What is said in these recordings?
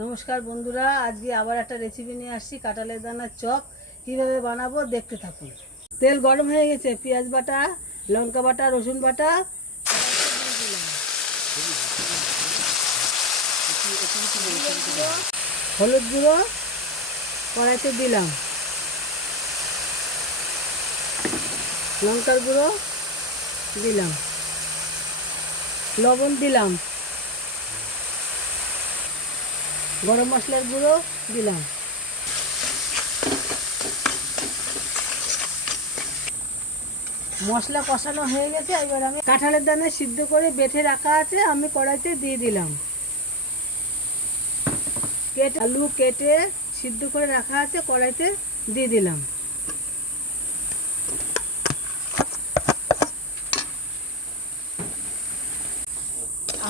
नमस्कार बंधुरा आज के आबार एक रेसिपि नहीं आसছি কাঁঠালের দানার চপ কিভাবে বানাবো দেখতে থাকুন। তেল গরম হয়ে গেছে, পেঁয়াজ বাটা, লঙ্কা বাটা, রসুন বাটা, হলুদ গুঁড়ো কড়াইতে দিলাম, লঙ্কার গুঁড়ো দিলাম, লবণ দিলাম, গরম মশলার গুঁড়ো দিলাম। মশলা কষানো হয়ে গেছে, এবার আমি কাঁঠালের দানা সিদ্ধ করে বেটে রাখা আছে আমি কড়াইতে দিয়ে দিলাম। আলু কেটে সিদ্ধ করে রাখা আছে কড়াইতে দিয়ে দিলাম।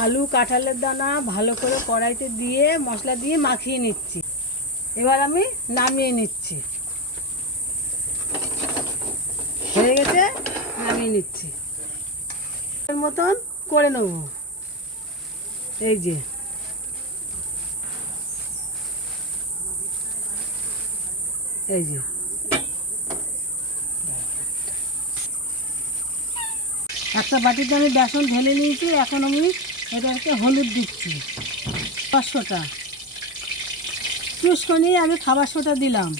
আলু কাঁঠালের দানা ভালো করে কড়াইতে দিয়ে মশলা দিয়ে মাখিয়ে নিচ্ছি। এবার আমি নামিয়ে নিচ্ছি, হয়ে গেছে, নামিয়ে নিচ্ছি। এর মতন করে নেব। এই যে এই যে একটা বাটিতে আমি বেসন ঢেলে নিয়েছি। এখন আমি এটাকে হলুদ দিচ্ছি, খাবার সোডা চুষকো নিয়ে আমি খাবার সোডা দিলাম।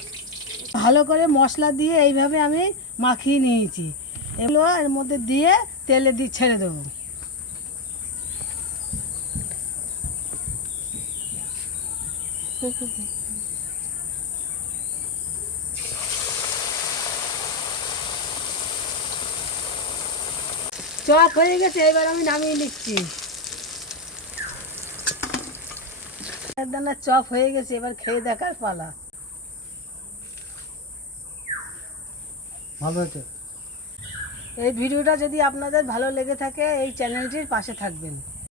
ভালো করে মশলা দিয়ে এইভাবে আমি মাখিয়ে নিয়েছি। এগুলো এর মধ্যে দিয়ে তেলে দিয়ে ছেড়ে দেবো। চপ হয়ে গেছে, এবার আমি নামিয়ে নিচ্ছি। দানা চপ হয়ে গেছে, এবার খেয়ে দেখার পালা। ভালো হয়েছে। এই ভিডিওটা যদি আপনাদের ভালো লেগে থাকে এই চ্যানেলটির পাশে থাকবেন।